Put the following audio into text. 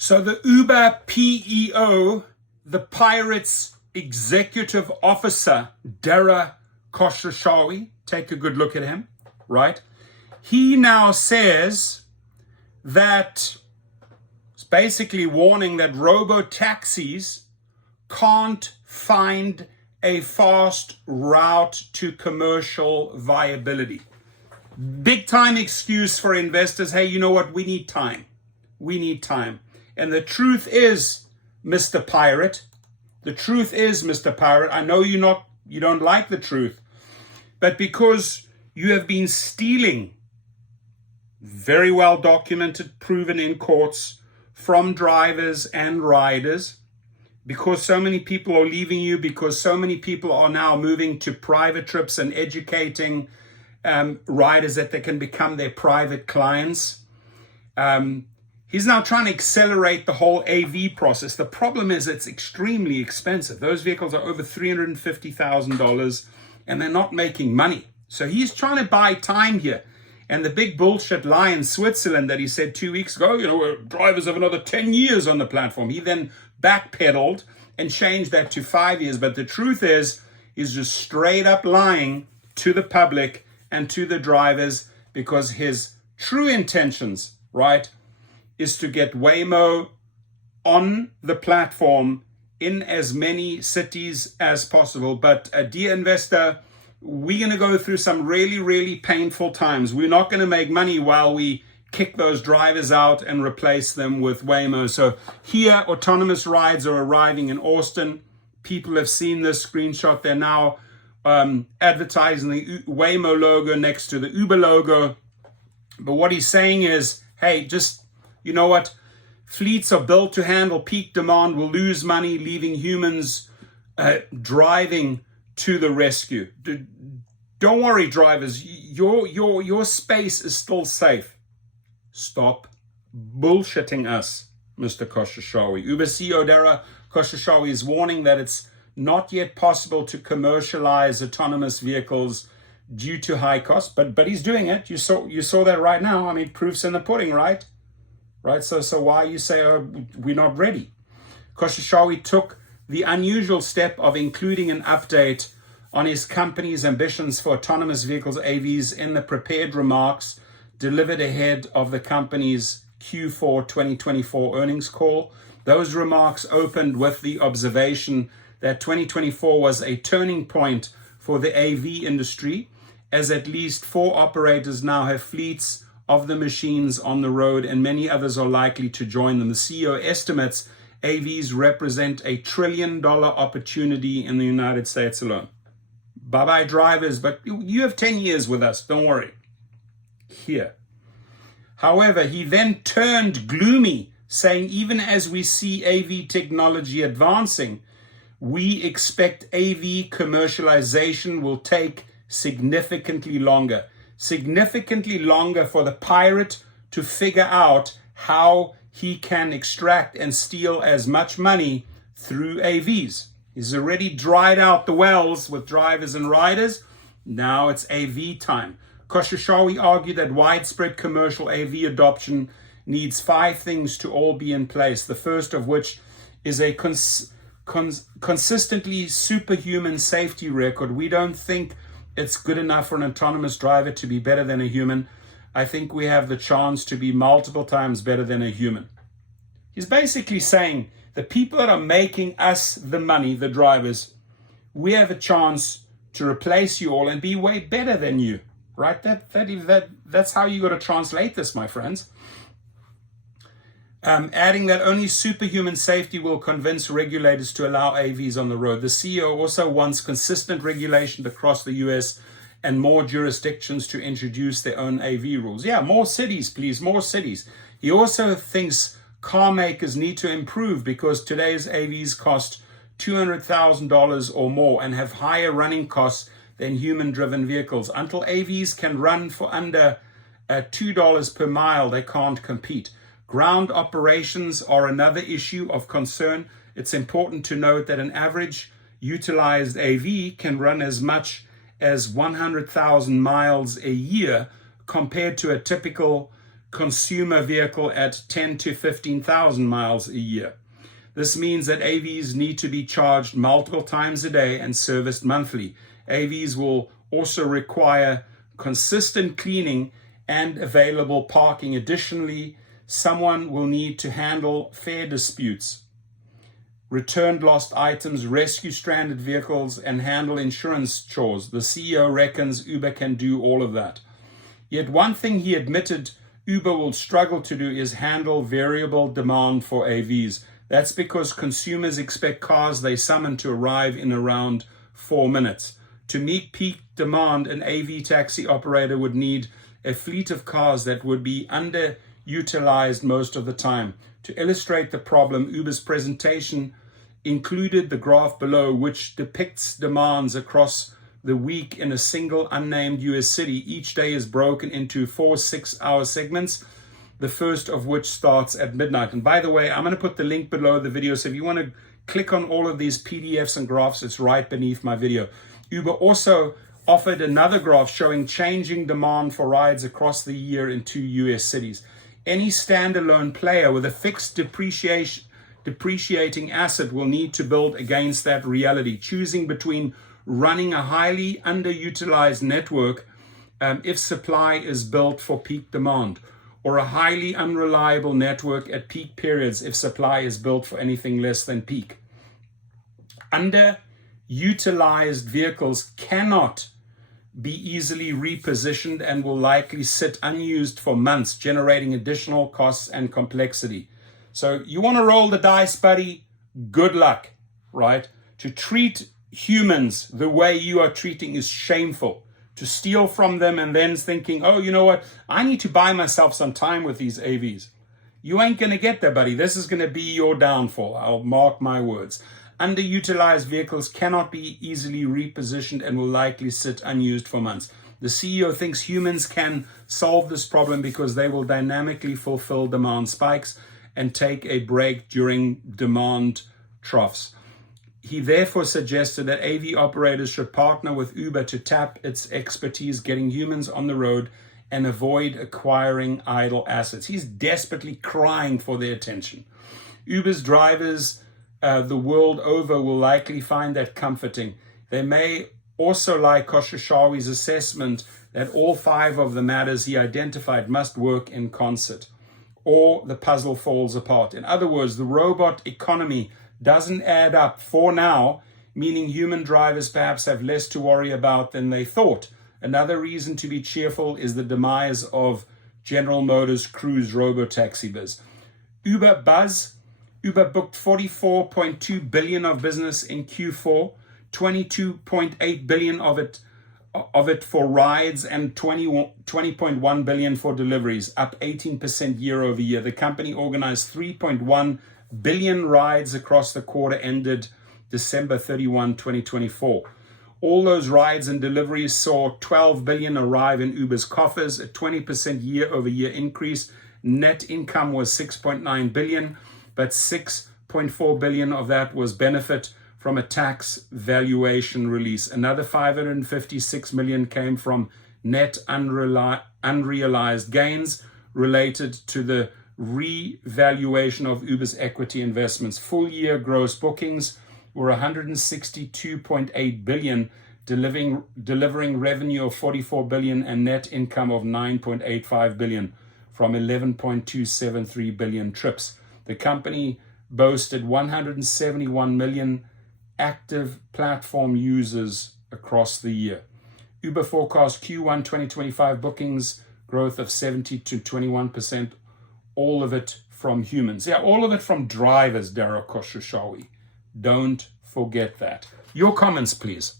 So the Uber PEO, the Pirates executive officer, Dara Khosrowshahi, take a good look at him, right? He now says that it's basically warning that robotaxis can't find a fast route to commercial viability. Big time excuse for investors. Hey, you know what? We need time. We need time. And the truth is, Mr. Pirate, the truth is, Mr. Pirate, I know you don't like the truth, but because you have been stealing, very well documented, proven in courts, from drivers and riders, because so many people are leaving you, because so many people are now moving to private trips and educating riders that they can become their private clients. He's now trying to accelerate the whole AV process. The problem is it's extremely expensive. Those vehicles are over $350,000 and they're not making money. So he's trying to buy time here. And the big bullshit lie in Switzerland that he said 2 weeks ago, drivers have another 10 years on the platform. He then backpedaled and changed that to 5 years. But the truth is, he's just straight up lying to the public and to the drivers, because his true intentions, right, is to get Waymo on the platform in as many cities as possible. But dear investor, we're going to go through some really, really painful times. We're not going to make money while we kick those drivers out and replace them with Waymo. So here, autonomous rides are arriving in Austin. People have seen this screenshot. They're now advertising the Waymo logo next to the Uber logo. But what he's saying is, hey, just, you know what? Fleets are built to handle peak demand. We'll lose money, leaving humans driving to the rescue. Don't worry, drivers. Your space is still safe. Stop bullshitting us, Mr. Khosrowshahi. Uber CEO Dara Khosrowshahi is warning that it's not yet possible to commercialize autonomous vehicles due to high costs, but he's doing it. You saw that right now. I mean, proof's in the pudding, right? Right. So why you say, oh, we're not ready? Khosrowshahi took the unusual step of including an update on his company's ambitions for autonomous vehicles, AVs, in the prepared remarks delivered ahead of the company's Q4 2024 earnings call. Those remarks opened with the observation that 2024 was a turning point for the AV industry, as at least 4 operators now have fleets of the machines on the road, and many others are likely to join them. The CEO estimates AVs represent a $1 trillion opportunity in the United States alone. Bye-bye, drivers, but you have 10 years with us, don't worry. Here. However, he then turned gloomy, saying, even as we see AV technology advancing, we expect AV commercialization will take significantly longer for the pirate to figure out how he can extract and steal as much money through AVs. He's already dried out the wells with drivers and riders. Now it's AV time. Khosrowshahi argued that widespread commercial AV adoption needs 5 things to all be in place. The first of which is a consistently superhuman safety record. We don't think it's good enough for an autonomous driver to be better than a human. I think we have the chance to be multiple times better than a human. He's basically saying the people that are making us the money, the drivers, we have a chance to replace you all and be way better than you, right? That's how you got to translate this, my friends. Adding that only superhuman safety will convince regulators to allow AVs on the road. The CEO also wants consistent regulation across the US and more jurisdictions to introduce their own AV rules. Yeah, more cities, please, more cities. He also thinks car makers need to improve because today's AVs cost $200,000 or more and have higher running costs than human-driven vehicles. Until AVs can run for under $2 per mile, they can't compete. Ground operations are another issue of concern. It's important to note that an average utilized AV can run as much as 100,000 miles a year compared to a typical consumer vehicle at 10 to 15,000 miles a year. This means that AVs need to be charged multiple times a day and serviced monthly. AVs will also require consistent cleaning and available parking. Additionally, someone will need to handle fare disputes, return lost items, rescue stranded vehicles, and handle insurance chores. The CEO reckons Uber can do all of that. Yet one thing he admitted Uber will struggle to do is handle variable demand for AVs. That's because consumers expect cars they summon to arrive in around 4 minutes. To meet peak demand, an AV taxi operator would need a fleet of cars that would be underutilized most of the time. To illustrate the problem, Uber's presentation included the graph below, which depicts demands across the week in a single unnamed US city. Each day is broken into 4 6-hour segments, the first of which starts at midnight. And by the way, I'm going to put the link below the video, so if you want to click on all of these PDFs and graphs, it's right beneath my video. Uber also offered another graph showing changing demand for rides across the year in 2 US cities. Any standalone player with a fixed depreciating asset will need to build against that reality, choosing between running a highly underutilized network if supply is built for peak demand, or a highly unreliable network at peak periods if supply is built for anything less than peak. Underutilized vehicles cannot be easily repositioned and will likely sit unused for months, generating additional costs and complexity. So you want to roll the dice, buddy? Good luck, right? To treat humans the way you are treating is shameful. To steal from them and then thinking, oh, you know what? I need to buy myself some time with these AVs. You ain't going to get there, buddy. This is going to be your downfall. I'll mark my words. Underutilized vehicles cannot be easily repositioned and will likely sit unused for months. The CEO thinks humans can solve this problem because they will dynamically fulfill demand spikes and take a break during demand troughs. He therefore suggested that AV operators should partner with Uber to tap its expertise getting humans on the road and avoid acquiring idle assets. He's desperately crying for their attention. Uber's drivers the world over will likely find that comforting. They may also like Koshashawi's assessment that all 5 of the matters he identified must work in concert, or the puzzle falls apart. In other words, the robot economy doesn't add up for now, meaning human drivers perhaps have less to worry about than they thought. Another reason to be cheerful is the demise of General Motors' Cruise robotaxi biz. Uber booked $44.2 billion of business in Q4, $22.8 billion of it for rides, and $20.1 billion for deliveries, up 18% year over year. The company organized 3.1 billion rides across the quarter ended December 31, 2024. All those rides and deliveries saw 12 billion arrive in Uber's coffers, a 20% year over year increase. Net income was 6.9 billion, but 6.4 billion of that was benefit from a tax valuation release. Another 556 million came from net unrealized gains related to the revaluation of Uber's equity investments. Full year gross bookings were 162.8 billion, delivering revenue of 44 billion and net income of 9.85 billion from 11.273 billion trips. The company boasted 171 million active platform users across the year. Uber forecast Q1 2025 bookings growth of 70 to 21%, all of it from humans. Yeah, all of it from drivers, Darryl Koshashawi. Don't forget that. Your comments, please.